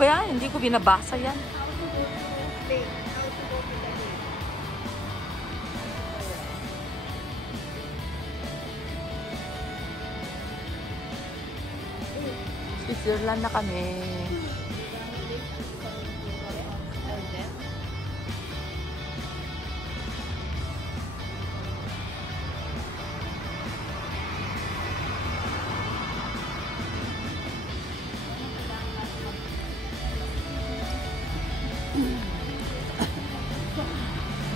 ba yan? Hindi ko binabasa yan. Switzerland na kami.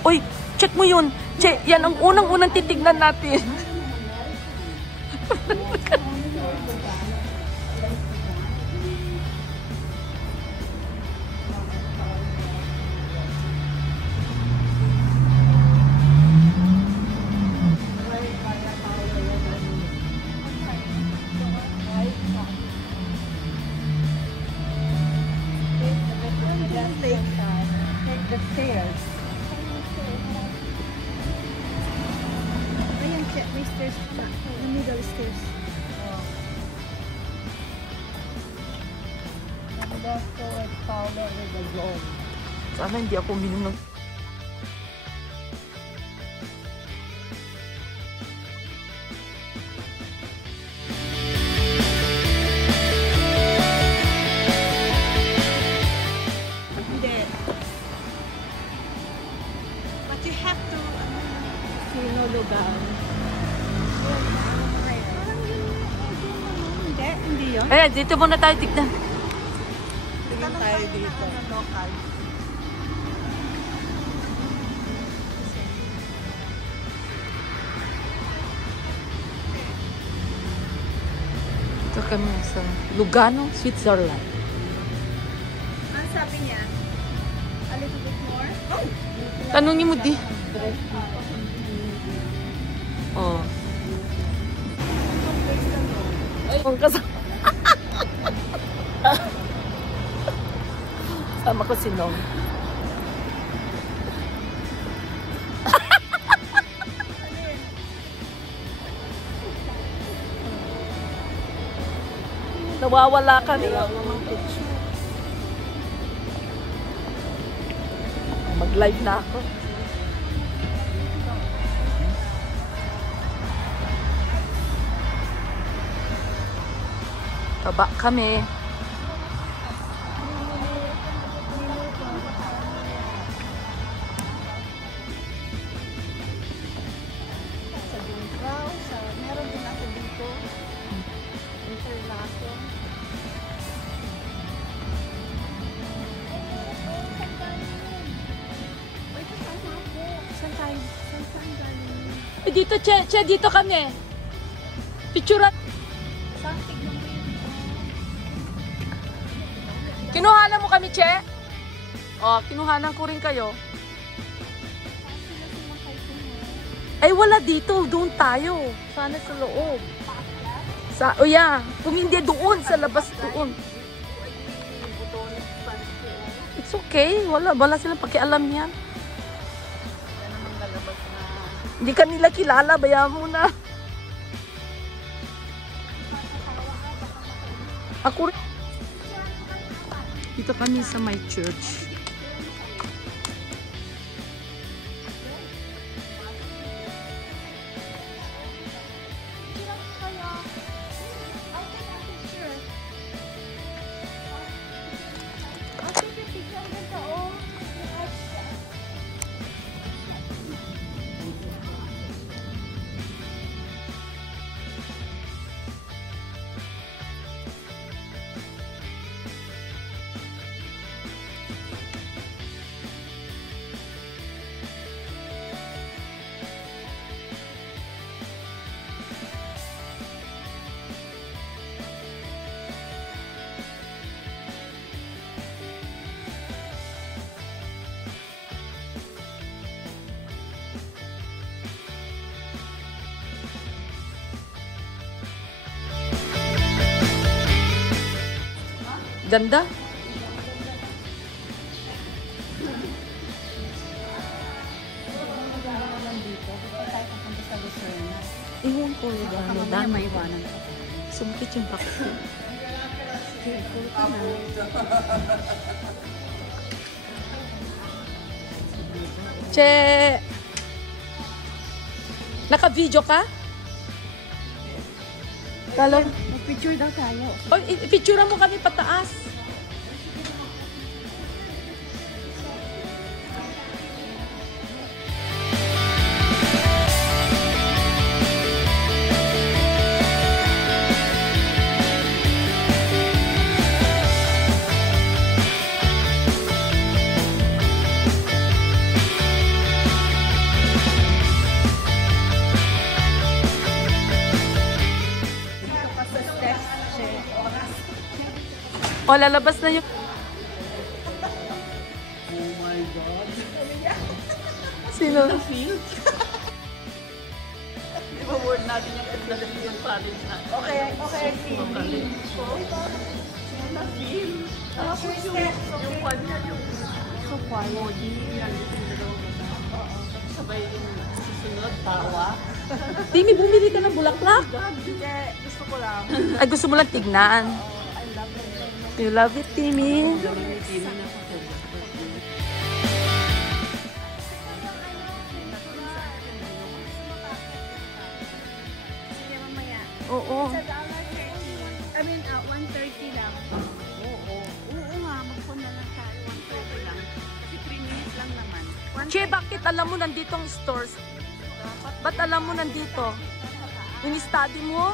Uy, check mo yun. Check, yan ang unang-unang titignan natin. Take the stairs. Ayan, check may stairs. The middle stairs. And that's the follow with the road. Sana hindi ako uminom ng... Lugar. Hindi yun. Eh, dito muna tayo tignan. Tignan tayo dito. Local. Ito kami sa Lugano, Switzerland. Ano sabi niya? A little bit more? Oh! Tanungin mo di. Oh. Ay, ang kasama. Sama ko si Nong. Nawawala ka rin. Mag-live na ako. Baba kami. Sa Bunkraw, meron din ako dito. Interlaken. Wait, saan ako? Saan galing? Dito, Che, dito kami. Picture. Kinuhanan mo kami, Che? Oh, kinuhanan ko rin kayo. Ay, wala dito. Doon tayo. Sana sa loob. Oh yeah. Kung hindi doon, sa labas doon. It's okay. Wala silang pakialam yan. Hindi ka nila kilala. Bayaan mo na. Ako rin. Dito kami sa my church. Ganda. Iwan ko yung dami. Dami. Sumkit yung bakit. Careful ka na. Che! Naka-video ka? Talo. Mag-picture daw tayo. Oh, picturean mo kami pataas. O, lalabas na yung... Oh my God. Sino? Di ba word natin yung FW yung college na? Okay, College. Na-feel. Tapos yung one niya, yung So quiet. emoji, nandito yung dalawang mata. Sabay yung susunod, tawa. Timmy, bumili ka ng bulaklak? Hindi, gusto ko lang. Ay, gusto mo lang tignan. I love it. You love it, Timmy? Sige, mamaya. Oo. Sa $1.30. I mean, 1.30 lang. Oo nga, mag-phone na lang tayo. 1.30 lang. Kasi 3 minutes lang naman. Che, bakit alam mo nandito ang stores? Ba't alam mo nandito? Yung study mo?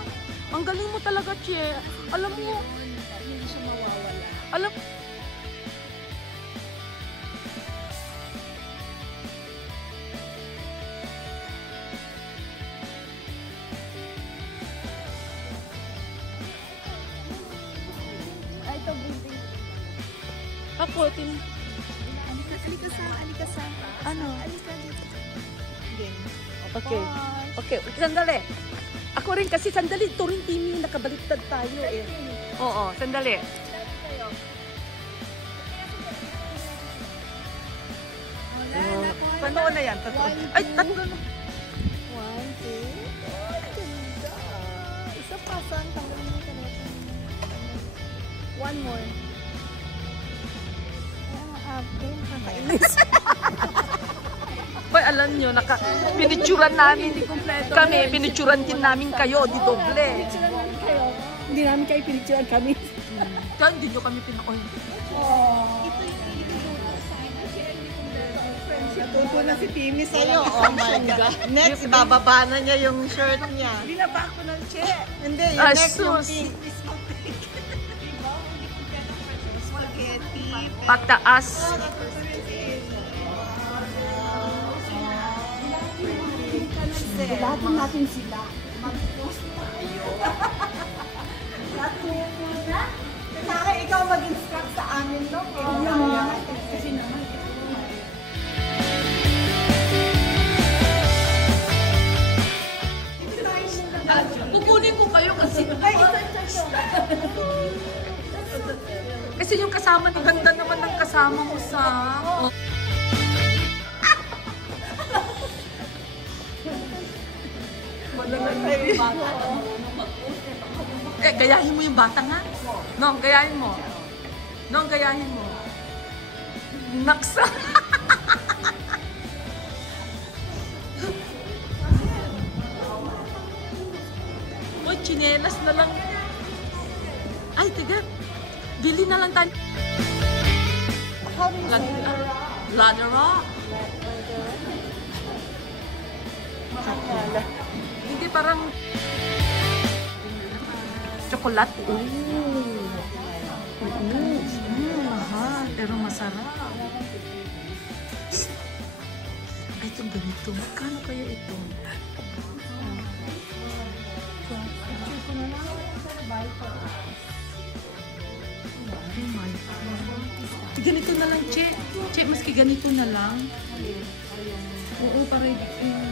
Ang galing mo talaga, Che. Alam mo, Hindi siya mawawala. alam... Ay, ito, building. Ako, Tim... Alika sa. Ano? Alika dito. Game. Okay. Okay, sandali. Ako rin kasi, sandali. Ito rin, Timmy. Nakabaliktad tayo eh. Oo, sandali. Totoo na yan. Totoo. Ay, tatlo na. 1, 2. Oh, ganda. Isa pa, saan? Tanggalin mo yung telephone. One more. Nakakainis. Hoy, alam nyo, pinicturan namin kami, pinicturan din namin kayo, di doble. Pinicturean namin kayo. Hindi namin kayo pinicturean kami. Kaya hindi nyo kami pinakoy. Ito yung ito sign. Natuto na si Timmy sa'yo. Oh my God. Next, bababa na niya yung shirt niya. Binaba ko ng che. Hindi, yung next yung Asus. pink. Pataas. Lahat natin sila. Kaya ikaw mag-instruct sa amin, no? Kasi naman, Kukunin ko kayo kasi... Kasi yung kasama ni ganda naman ng kasama mo sa... Eh, gayahin mo yung bata nga. No, gayahin mo. No, gayahin mo. Naksa. Uy, chinelas na lang. Ay, tiga. Bili na lang tayo. Ladder rock. Hindi parang chocolate. Mahal, pero masarap. Ay, ito ganito. Magkano kaya ito? Oh my God. Ganito na lang, Che. Che, maski ganito na lang. Oo, para hindi ko yung...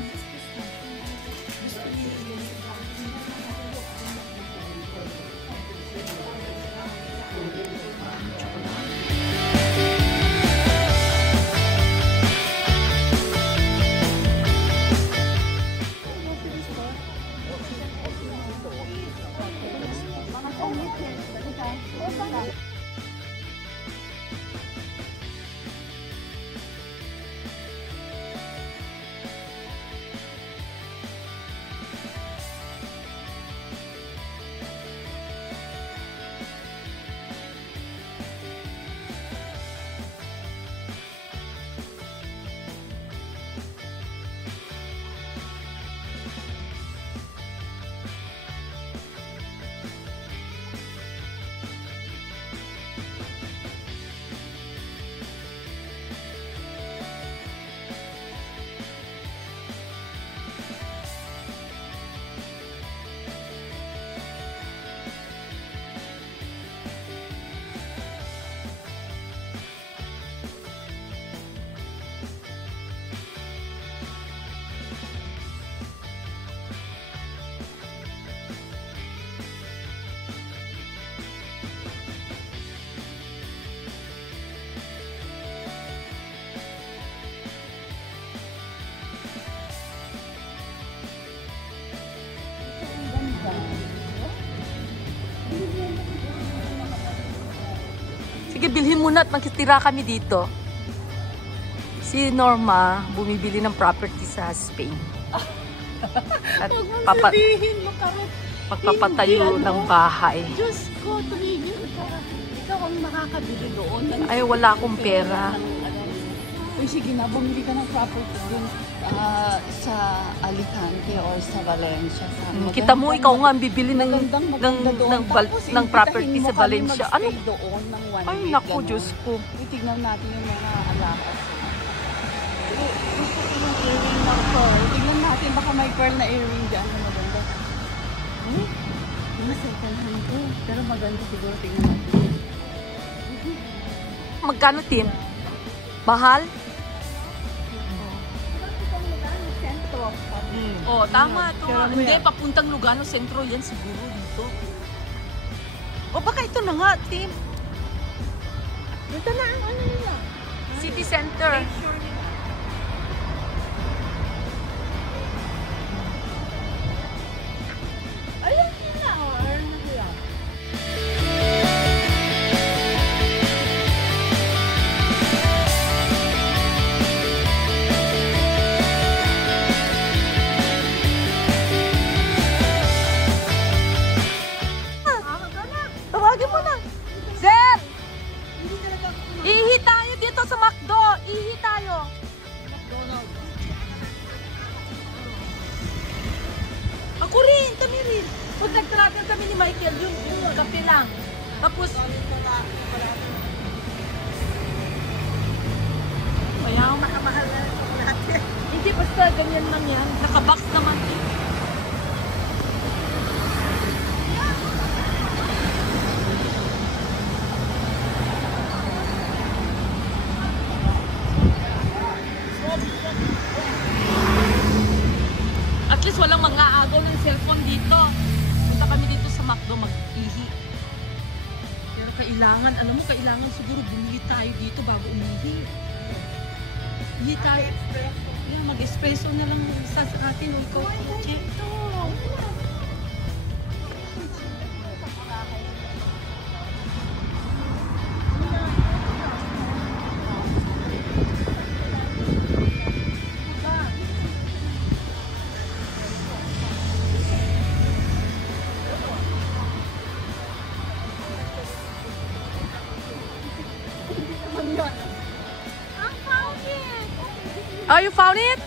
Sige, bilhin muna at magtitira kami dito. Si Norma, bumibili ng property sa Spain. At Sabihin mo karot. magpapatayo Hindi, ng bahay. Diyos ko, tumigil ka. Ikaw ang makakabili doon. Ay, wala akong pera. Uy, sige na, bumili ka ng property doon sa Alicante or sa Valencia. Kita mo, ikaw nga ang bibili ng Maganda doon. Tapos, property imbitahin sa mo kami Valencia. Ano? magstay doon ng 1 Ay, week, naku, ganun. Diyos ko. Tignan natin yung mga alakas. Gusto ko yung earring ng pearl. Tignan natin, baka may pearl na earring dyan na maganda. Mga second hand ko. Pero maganda siguro, tignan natin. Magkano, Tim? Mahal? Oh, tama. Ito nga. Hindi, papuntang Lugano Sentro yan siguro dito. O baka ito na nga, Tim. Ito na ang ano nila. City Center. Ayan nila. Or na sila. Tawagin mo na. Sir! Ihi tayo dito sa McDo. Ihi tayo. Ako rin, kami rin. Pag nag-travel kami ni Michael, yung kape lang. Tapos, kaya ang makamahal na natin. Hindi, basta ganyan lang yan. Nakabox naman. At least walang mga agaw ng cellphone dito. Punta kami dito sa McDo mag-ihi. Pero kailangan, alam mo, kailangan siguro bumili tayo dito bago umihi. Ihi tayo. Yeah, mag-espresso na lang sa atin o ikaw. Check. Oh, you found it?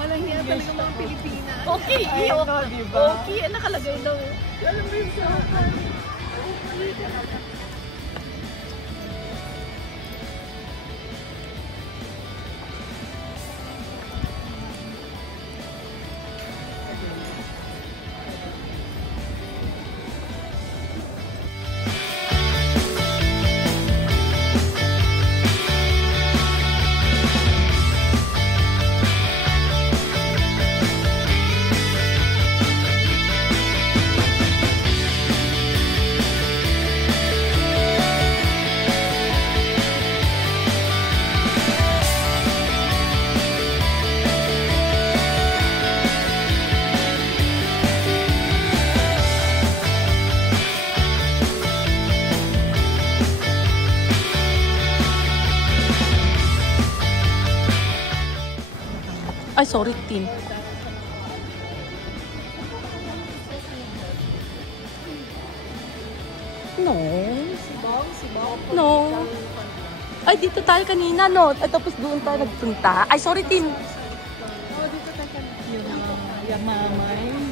Walang hiya talaga mga Pilipinas. Okay, diba? okay, nakalagay daw. Alam mo yung sa Ay, sorry, Tim. No. No. Ay, dito tayo kanina, no? At tapos doon tayo nagpunta. Ay, sorry, Tim. Oh, dito tayo ka. Yung mamay.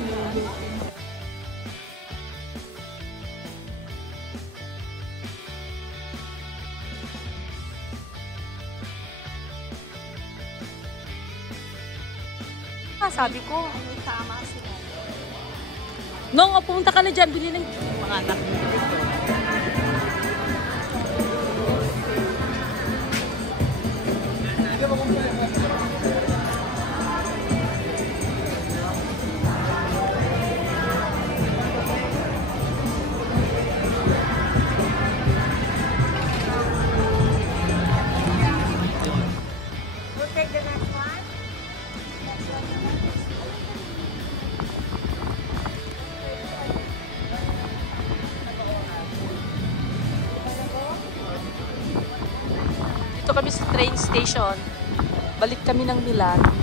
Ah, sabi ko. Tama sila. Nong, pumunta ka na dyan, bili ng Mga anak mo dito. We'll take the next one. Dito kami sa train station. Balik kami ng Milan.